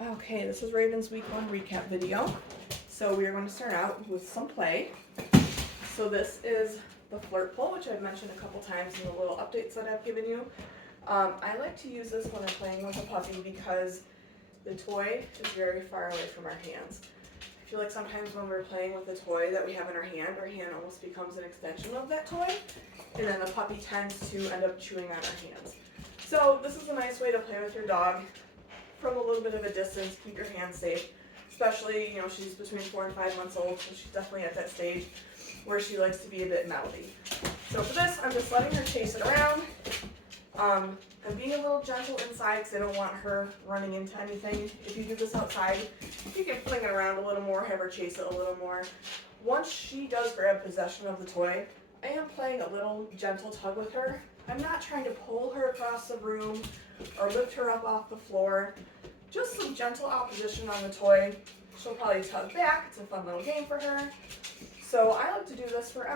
Okay, this is Raven's week 1 recap video. So we are going to start out with some play. So this is the flirt pull, which I've mentioned a couple times in the little updates that I've given you. I like to use this when I'm playing with a puppy because the toy is very far away from our hands. I feel like sometimes when we're playing with a toy that we have in our hand almost becomes an extension of that toy, and then the puppy tends to end up chewing on our hands. So this is a nice way to play with your dog from a little bit of a distance, keep your hands safe. Especially, she's between 4 and 5 months old, so she's definitely at that stage where she likes to be a bit mouthy. So for this, I'm just letting her chase it around. I'm being a little gentle inside because I don't want her running into anything. If you do this outside, you can fling it around a little more, have her chase it a little more. Once she does grab possession of the toy, I am playing a little gentle tug with her. I'm not trying to pull her across the room or lift her up off the floor. Just some gentle opposition on the toy. She'll probably tug back. It's a fun little game for her. So I like to do this for,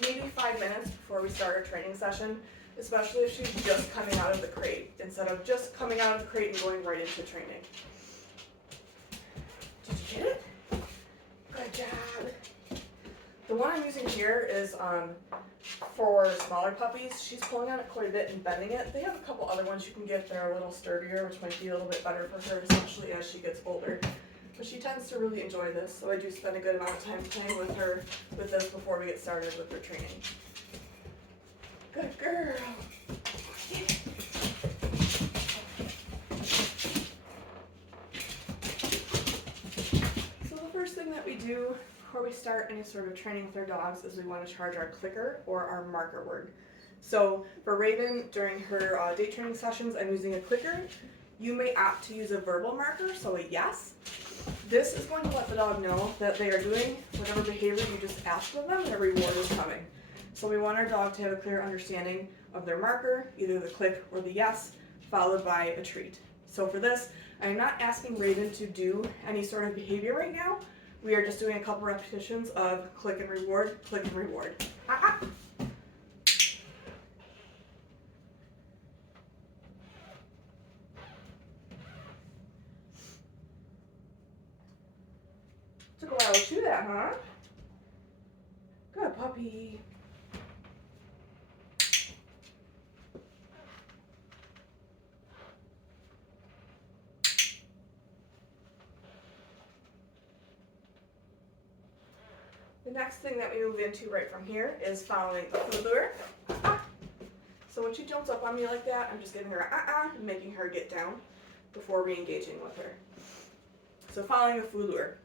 maybe 5 minutes before we start our training session, especially if she's just coming out of the crate, instead of just coming out of the crate and going right into training. Did you get it? Good job. The one I'm using here is for smaller puppies. She's pulling on it quite a bit and bending it. They have a couple other ones you can get that are a little sturdier, which might be a little bit better for her, especially as she gets older. But she tends to really enjoy this, so I do spend a good amount of time playing with her with this before we get started with her training. Good girl. So the first thing that we do before we start any sort of training with our dogs is we want to charge our clicker or our marker word. So for Raven, during her day training sessions, I'm using a clicker. You may opt to use a verbal marker, so a yes. This is going to let the dog know that they are doing whatever behavior you just asked of them, their reward is coming. So we want our dog to have a clear understanding of their marker, either the click or the yes, followed by a treat. So for this, I'm not asking Raven to do any sort of behavior right now. We are just doing a couple repetitions of click and reward, click and reward. Took a while to chew that, huh? Good puppy. The next thing that we move into right from here is following the food lure. So when she jumps up on me like that, I'm just giving her and making her get down before re-engaging with her. So following the food lure.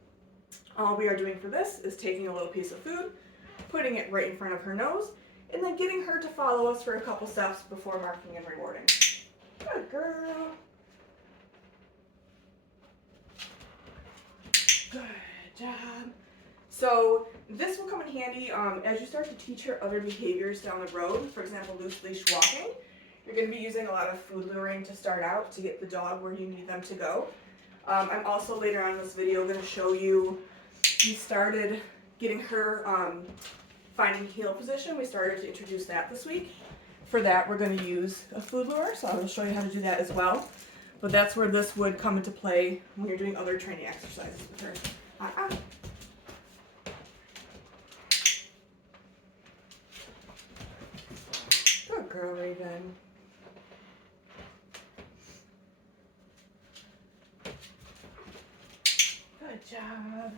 All we are doing for this is taking a little piece of food, putting it right in front of her nose, and then getting her to follow us for a couple steps before marking and rewarding. Good girl. Good job. So this will come in handy as you start to teach her other behaviors down the road. For example, loose leash walking. You're going to be using a lot of food luring to start out to get the dog where you need them to go. I'm also later on in this video going to show you, we started getting her finding heel position. We started to introduce that this week. For that, we're going to use a food lure, so I will show you how to do that as well. But that's where this would come into play when you're doing other training exercises with her. Good girl, Raven. Good job.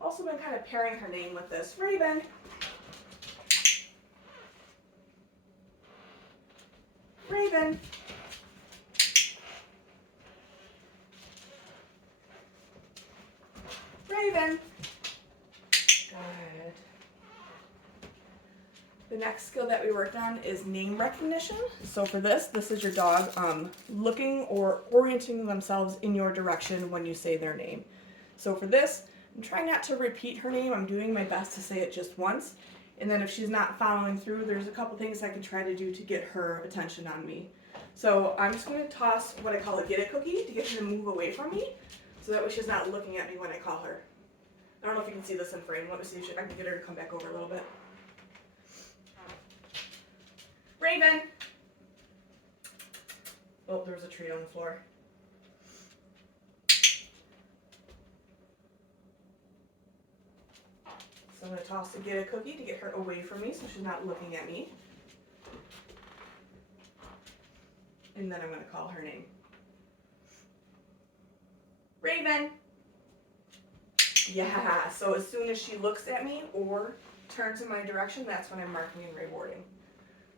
Also been kind of pairing her name with this. Raven. Raven. Raven. Good. The next skill that we worked on is name recognition. So for this is your dog looking or orienting themselves in your direction when you say their name. So for this, I'm trying not to repeat her name. I'm doing my best to say it just once. And then if she's not following through, there's a couple things I can try to do to get her attention on me. So I'm just going to toss what I call a get it cookie to get her to move away from me, so that way she's not looking at me when I call her. I don't know if you can see this in frame. Let me see if I can get her to come back over a little bit. Raven! Oh, there was a treat on the floor. I'm going to toss the Get It cookie to get her away from me so she's not looking at me. And then I'm going to call her name. Raven! Yeah, so as soon as she looks at me or turns in my direction, that's when I'm marking and rewarding.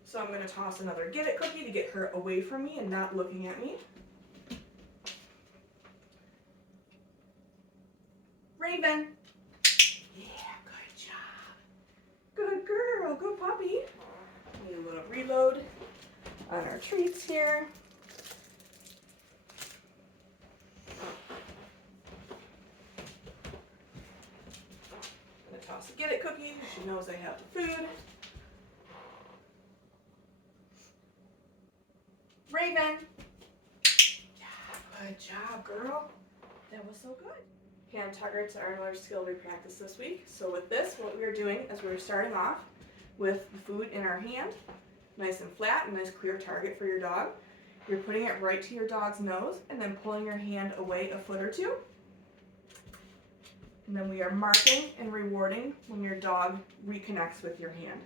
So I'm going to toss another Get It cookie to get her away from me and not looking at me. Raven! Yeah, good job. Good girl, good puppy. Need a little reload on our treats here. I'm gonna toss a Get It cookie. She knows I have the food. Raven! Yeah, good job, girl. That was so good. Hand tuggers are another skill we practiced this week. So with this, what we are doing is we're starting off with the food in our hand, nice and flat, a nice clear target for your dog. You're putting it right to your dog's nose and then pulling your hand away a foot or two. And then we are marking and rewarding when your dog reconnects with your hand.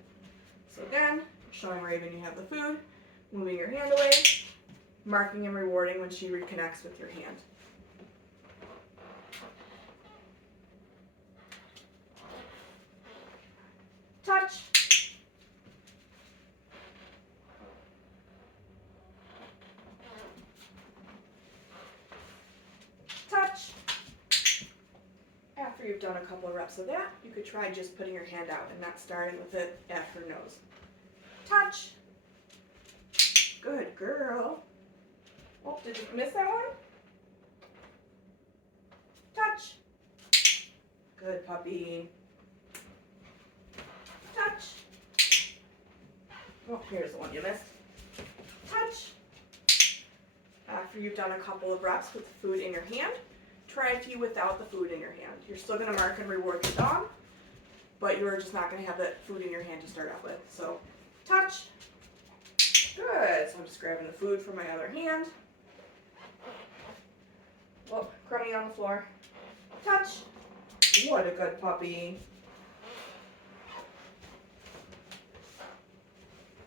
So again, showing Raven you have the food, moving your hand away, marking and rewarding when she reconnects with your hand. Touch. Touch. After you've done a couple of reps of that, you could try just putting your hand out and not starting with it at her nose. Touch. Good girl. Oh, did you miss that one? Touch. Good puppy. Touch. Oh, here's the one you missed. Touch. After you've done a couple of reps with the food in your hand, try a few without the food in your hand. You're still going to mark and reward your dog, but you're just not going to have that food in your hand to start off with. So, touch. Good. So I'm just grabbing the food from my other hand. Oh, crummy on the floor. Touch. What a good puppy.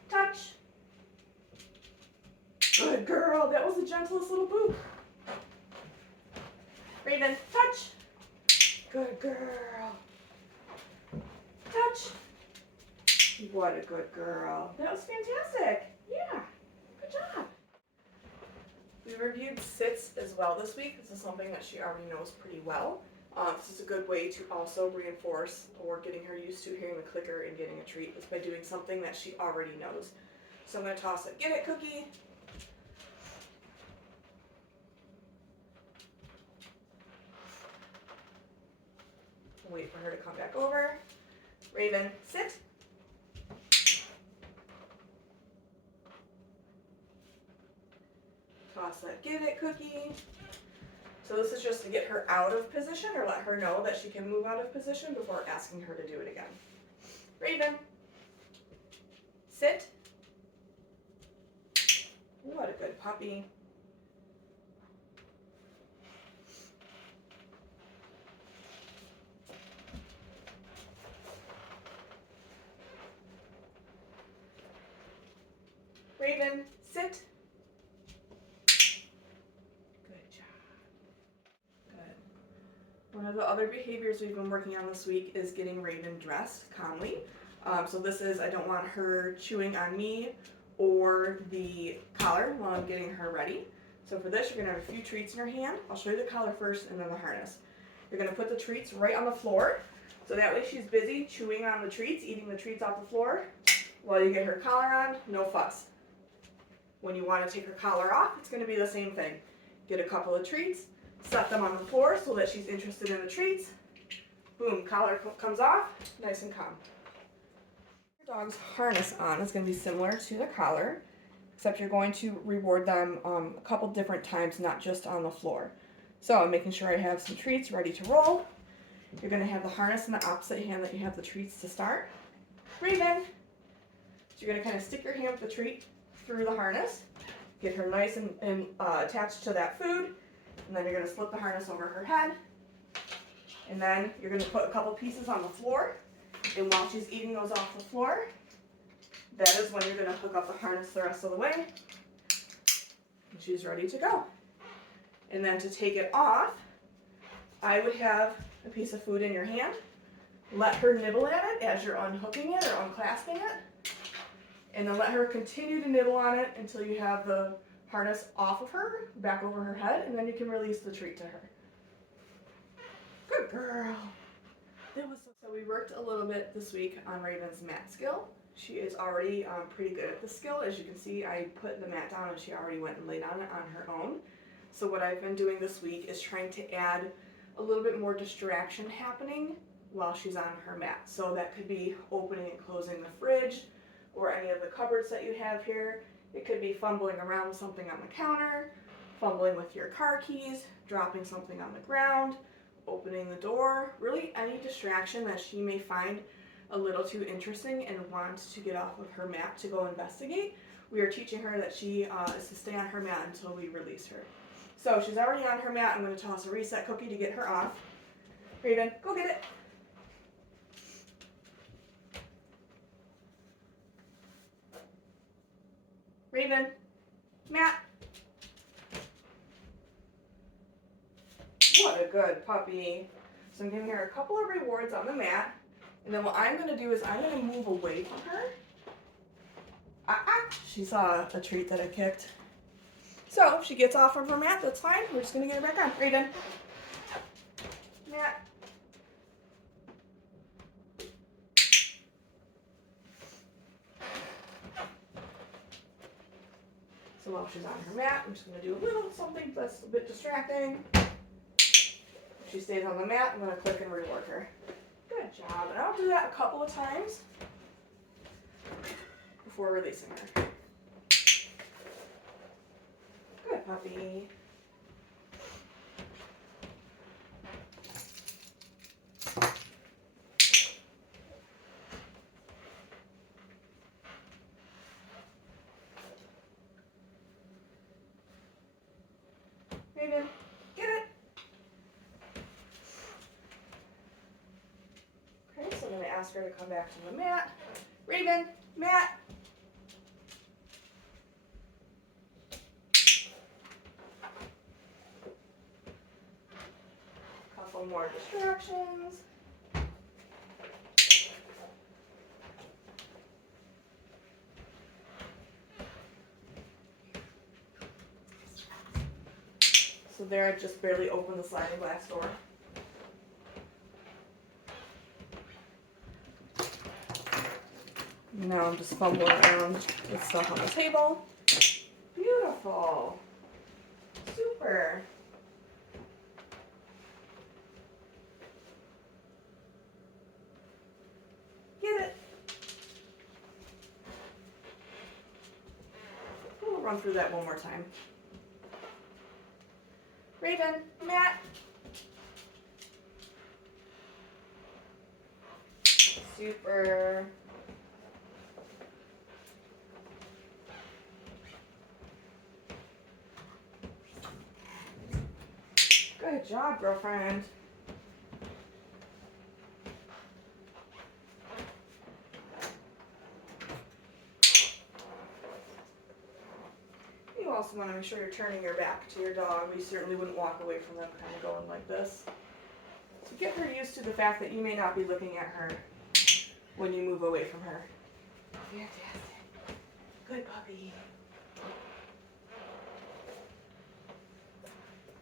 Touch. Good girl. That was the gentlest little boop. Raven, touch. Good girl. Touch. What a good girl. That was fantastic. Yeah, good job. We reviewed sits as well this week. This is something that she already knows pretty well. This is a good way to also reinforce or getting her used to hearing the clicker and getting a treat is by doing something that she already knows. So I'm going to toss a Get It cookie. Wait for her to come back over. Raven, sit. Toss that Get It cookie. So this is just to get her out of position or let her know that she can move out of position before asking her to do it again. Raven, sit. What a good puppy. Raven, sit. Good job. Good. One of the other behaviors we've been working on this week is getting Raven dressed calmly. So this is, I don't want her chewing on me or the collar while I'm getting her ready. So for this, you're gonna have a few treats in your hand. I'll show you the collar first and then the harness. You're gonna put the treats right on the floor. So that way she's busy chewing on the treats, eating the treats off the floor. While you get her collar on, no fuss. When you want to take her collar off, it's going to be the same thing. Get a couple of treats, set them on the floor so that she's interested in the treats. Boom, collar comes off, nice and calm. Your dog's harness on is going to be similar to the collar, except you're going to reward them a couple different times, not just on the floor. So I'm making sure I have some treats ready to roll. You're going to have the harness in the opposite hand that you have the treats to start. Raven. So you're going to kind of stick your hand with the treat through the harness, get her nice and attached to that food, and then you're going to slip the harness over her head, and then you're going to put a couple pieces on the floor, And while she's eating those off the floor, that is when you're going to hook up the harness the rest of the way. And she's ready to go. And then to take it off, I would have a piece of food in your hand. Let her nibble at it as you're unhooking it or unclasping it. And then let her continue to nibble on it until you have the harness off of her, back over her head, and then you can release the treat to her. Good girl. So we worked a little bit this week on Raven's mat skill. She is already pretty good at the skill. As you can see, I put the mat down and she already went and laid on it on her own. So what I've been doing this week is trying to add a little bit more distraction happening while she's on her mat. So that could be opening and closing the fridge or any of the cupboards that you have here. It could be fumbling around with something on the counter, fumbling with your car keys, dropping something on the ground, opening the door, really any distraction that she may find a little too interesting and wants to get off of her mat to go investigate. We are teaching her that she is to stay on her mat until we release her. So she's already on her mat. I'm going to toss a reset cookie to get her off. Raven, go get it. Raven, mat. What a good puppy. So I'm giving her a couple of rewards on the mat. And then what I'm going to do is I'm going to move away from her. She saw a treat that I kicked. So if she gets off of her mat, that's fine. We're just going to get her back on. Raven, mat. So while she's on her mat, I'm just going to do a little something that's a bit distracting. If she stays on the mat, I'm going to click and reward her. Good job. And I'll do that a couple of times before releasing her. Good puppy. Raven, get it. Okay, so I'm going to ask her to come back to the mat. Raven, mat. Couple more distractions. So there, I just barely opened the sliding glass door. Now I'm just fumbling around with stuff on the table. Beautiful. Super. Get it. We'll run through that one more time. Raven, mat. Super. Good job, girlfriend. You also want to make sure you're turning your back to your dog. We certainly wouldn't walk away from them kind of going like this. So get her used to the fact that you may not be looking at her when you move away from her. Fantastic. Good puppy.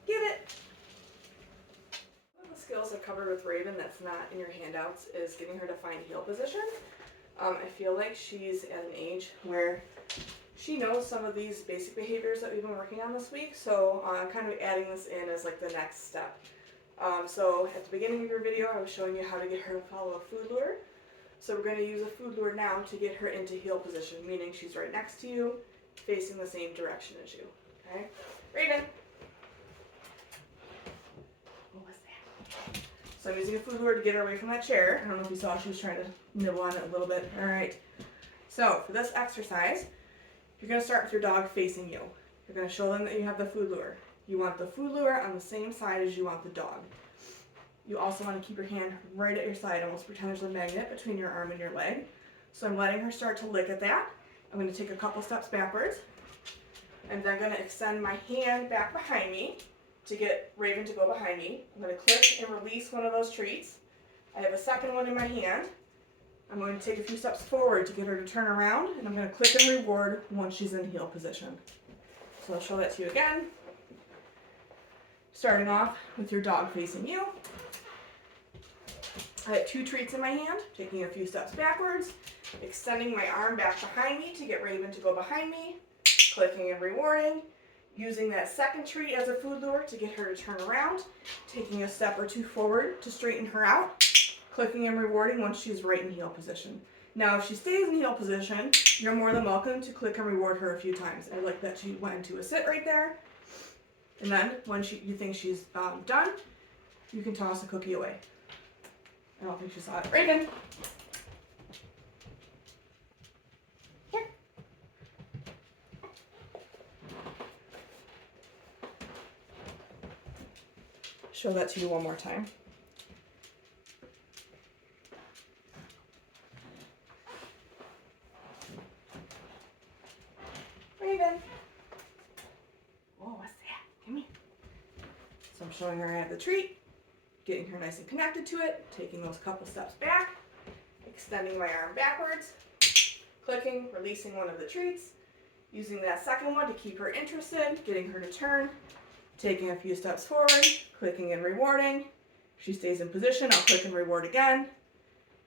Get it. One of the skills I've covered with Raven that's not in your handouts is getting her to find heel position. I feel like she's at an age where she knows some of these basic behaviors that we've been working on this week, so I'm kind of adding this in as like the next step. So at the beginning of your video, I was showing you how to get her to follow a food lure. So we're going to use a food lure now to get her into heel position, meaning she's right next to you, facing the same direction as you. Okay? Raven. What was that? So I'm using a food lure to get her away from that chair. I don't know if you saw, she was trying to nibble on it a little bit. All right. So for this exercise, you're going to start with your dog facing you. You're going to show them that you have the food lure. You want the food lure on the same side as you want the dog. You also want to keep your hand right at your side, almost pretend there's a magnet between your arm and your leg. So I'm letting her start to lick at that. I'm going to take a couple steps backwards. I'm then going to extend my hand back behind me to get Raven to go behind me. I'm going to click and release one of those treats. I have a second one in my hand. I'm going to take a few steps forward to get her to turn around, and I'm going to click and reward once she's in heel position. So I'll show that to you again. Starting off with your dog facing you. I have 2 treats in my hand, taking a few steps backwards, extending my arm back behind me to get Raven to go behind me, clicking and rewarding, using that second treat as a food lure to get her to turn around, taking a step or 2 forward to straighten her out, clicking and rewarding once she's right in heel position. Now, if she stays in heel position, you're more than welcome to click and reward her a few times. I like that she went into a sit right there. And then, when you think she's done, you can toss the cookie away. I don't think she saw it. Raven! Here. Show that to you one more time. Raven! Whoa, what's that? Come here. So I'm showing her I have the treat. Getting her nice and connected to it, taking those couple steps back, extending my arm backwards, clicking, releasing one of the treats, using that second one to keep her interested, getting her to turn, taking a few steps forward, clicking and rewarding. If she stays in position, I'll click and reward again,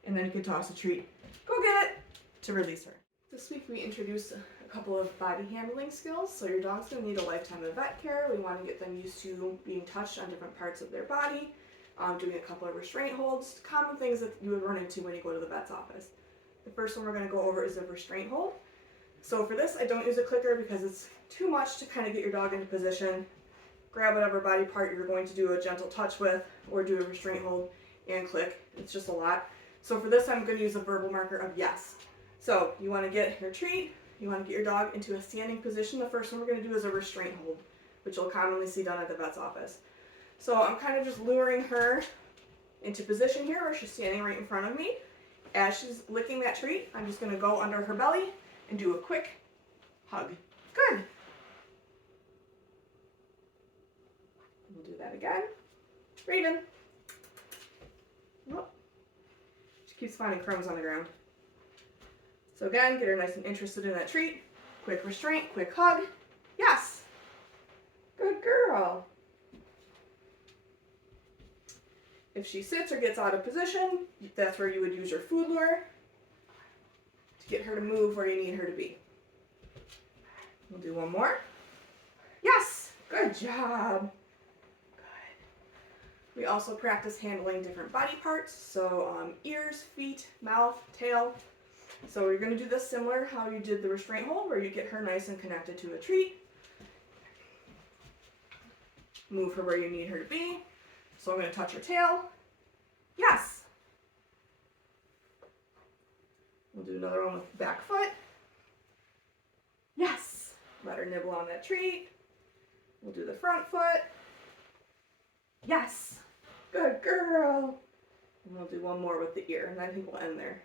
and then you can toss a treat, go get it, to release her. This week we introduced a couple of body handling skills. So your dog's going to need a lifetime of vet care. We want to get them used to being touched on different parts of their body. Doing a couple of restraint holds, common things that you would run into when you go to the vet's office. The first one we're going to go over is a restraint hold. So for this, I don't use a clicker because it's too much to kind of get your dog into position. Grab whatever body part you're going to do a gentle touch with, or do a restraint hold and click. It's just a lot. So for this, I'm going to use a verbal marker of yes. So you want to get your treat, you want to get your dog into a standing position. The first one we're going to do is a restraint hold, which you'll commonly see done at the vet's office. So I'm kind of just luring her into position here where she's standing right in front of me. As she's licking that treat, I'm just going to go under her belly and do a quick hug. Good. We'll do that again. Raven. Oh. She keeps finding crumbs on the ground. So again, get her nice and interested in that treat. Quick restraint, quick hug. Yes. Good girl. If she sits or gets out of position, that's where you would use your food lure to get her to move where you need her to be. We'll do one more. Yes, good job. Good. We also practice handling different body parts, so ears, feet, mouth, tail. So you're going to do this similar how you did the restraint hold, where you get her nice and connected to a treat. Move her where you need her to be. So I'm going to touch her tail. Yes. We'll do another one with the back foot. Yes. Let her nibble on that treat. We'll do the front foot. Yes. Good girl. And we'll do one more with the ear, and I think we'll end there.